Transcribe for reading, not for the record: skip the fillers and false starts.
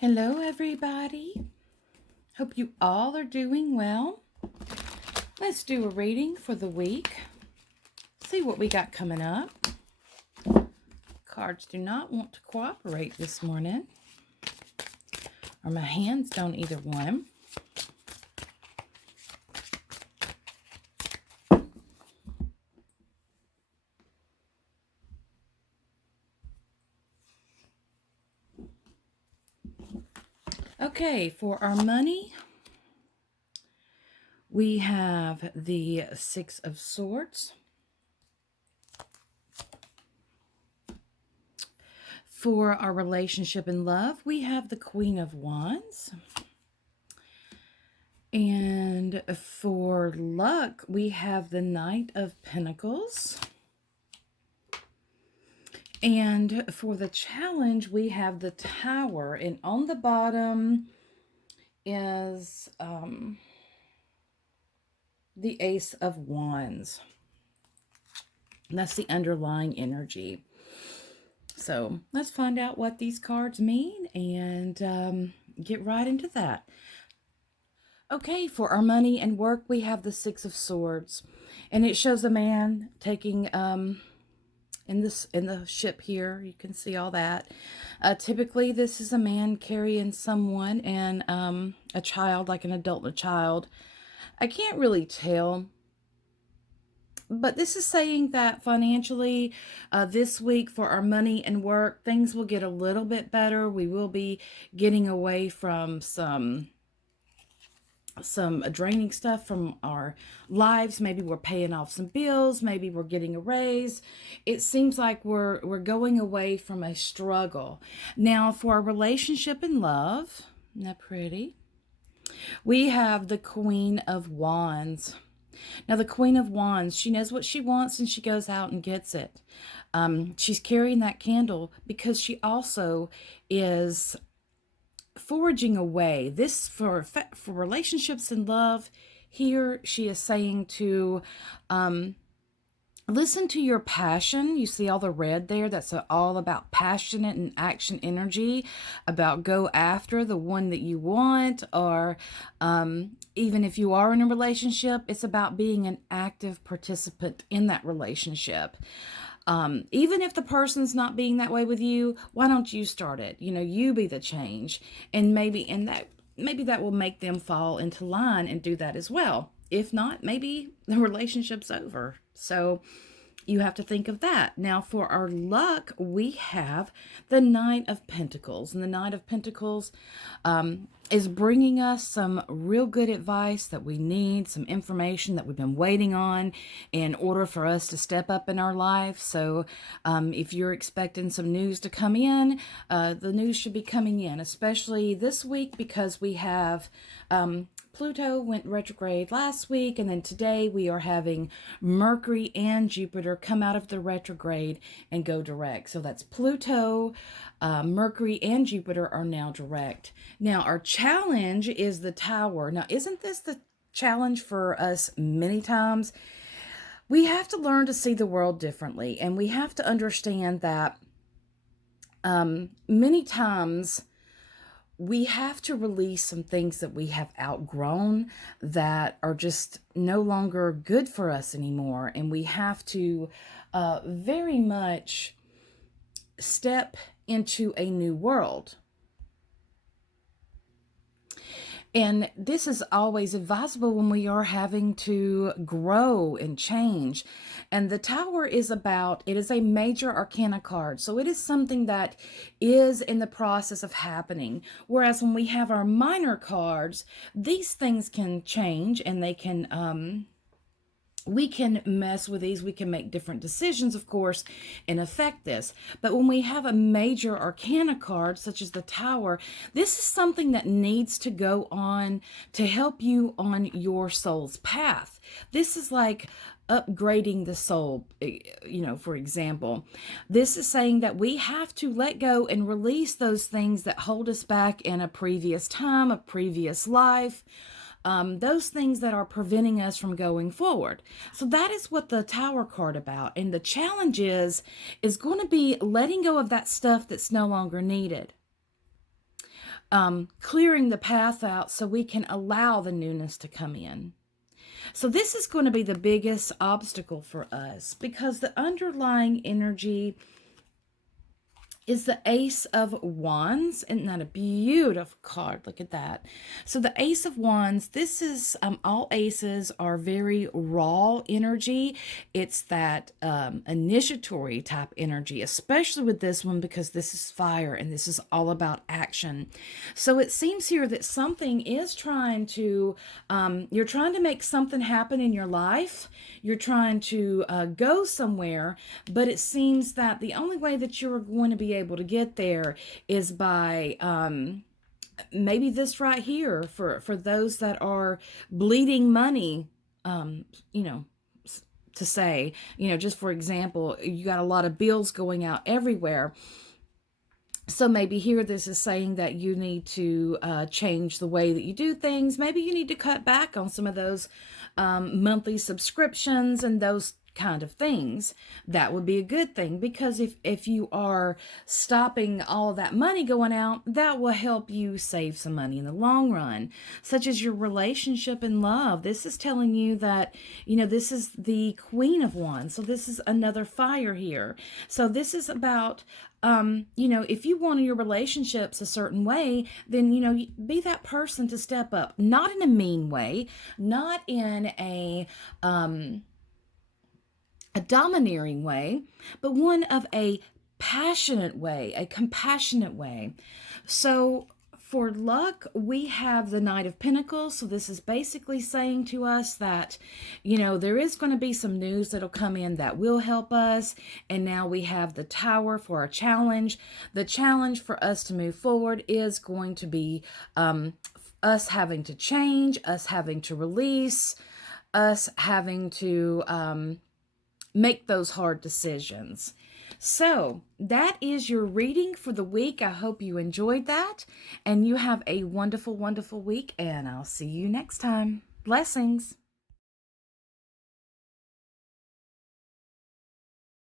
Hello, everybody. Hope you all are doing well. Let's do a reading for the week. See what we got coming up. Cards do not want to cooperate this morning, or my hands don't either one. Okay, for our money, we have the Six of Swords. For our relationship and love, we have the Queen of Wands. And for luck, we have the Knight of Pentacles. And for the challenge, we have the Tower. And on the bottom is the Ace of Wands. And that's the underlying energy. So let's find out what these cards mean and get right into that. Okay, for our money and work, we have the Six of Swords. And it shows a man taking... in the ship here, you can see all that. Typically, this is a man carrying someone and a child, like an adult and a child. I can't really tell, but this is saying that financially, this week for our money and work, things will get a little bit better. We will be getting away from some draining stuff from our lives. Maybe we're paying off some bills. Maybe we're getting a raise. It seems like we're going away from a struggle. Now, for our relationship and love, isn't that pretty? We have the Queen of Wands. Now, the Queen of Wands, she knows what she wants and she goes out and gets it. She's carrying that candle because she also is forging away. This for relationships and love. Here she is saying to listen to your passion. You see all the red there? That's all about passionate and action energy, about go after the one that you want, or even if you are in a relationship, it's about being an active participant in that relationship. Even if the person's not being that way with you, why don't you start it? You know, you be the change, and maybe that will make them fall into line and do that as well. If not, maybe the relationship's over. So you have to think of that. Now, for our luck, we have the Knight of Pentacles. And the Knight of Pentacles is bringing us some real good advice that we need, some information that we've been waiting on in order for us to step up in our life. So if you're expecting some news to come in, the news should be coming in, especially this week, because we have... Pluto went retrograde last week, and then today we are having Mercury and Jupiter come out of the retrograde and go direct. So that's Pluto, Mercury, and Jupiter are now direct. Now, our challenge is the Tower. Now, isn't this the challenge for us many times? We have to learn to see the world differently, and we have to understand that many times we have to release some things that we have outgrown that are just no longer good for us anymore. And we have to very much step into a new world. And this is always advisable when we are having to grow and change. And the Tower is it is a major arcana card. So it is something that is in the process of happening. Whereas when we have our minor cards, these things can change and they can... we can mess with these. We can make different decisions, of course, and affect this. But when we have a major arcana card, such as the Tower, this is something that needs to go on to help you on your soul's path. This is like upgrading the soul, you know, for example. This is saying that we have to let go and release those things that hold us back in a previous time, a previous life. Those things that are preventing us from going forward. So that is what the Tower card about. And the challenge is going to be letting go of that stuff that's no longer needed. clearing the path out so we can allow the newness to come in. So this is going to be the biggest obstacle for us because the underlying energy is the Ace of Wands. Isn't that a beautiful card? Look at that. So the Ace of Wands, this is, all aces are very raw energy. It's that initiatory type energy, especially with this one because this is fire and this is all about action. So it seems here that something is trying to, you're trying to make something happen in your life. You're trying to go somewhere, but it seems that the only way that you're going to be able to get there is by maybe this right here for those that are bleeding money, you know, to say, you know, just for example, you got a lot of bills going out everywhere. So maybe here this is saying that you need to change the way that you do things. Maybe you need to cut back on some of those monthly subscriptions and those kind of things. That would be a good thing, because if you are stopping all of that money going out, that will help you save some money in the long run, such as your relationship and love. This is telling you that, you know, this is the Queen of Wands, so this is another fire here. So this is about you know, if you want your relationships a certain way, then, you know, be that person to step up, not in a mean way, not in a domineering way, but one of a passionate way, a compassionate way. So for luck, we have the Knight of Pentacles. So this is basically saying to us that, you know, there is going to be some news that'll come in that will help us. And now we have the Tower for a challenge. The challenge for us to move forward is going to be us having to change, us having to release, us having to make those hard decisions. So that is your reading for the week. I hope you enjoyed that and you have a wonderful, wonderful week, and I'll see you next time. Blessings.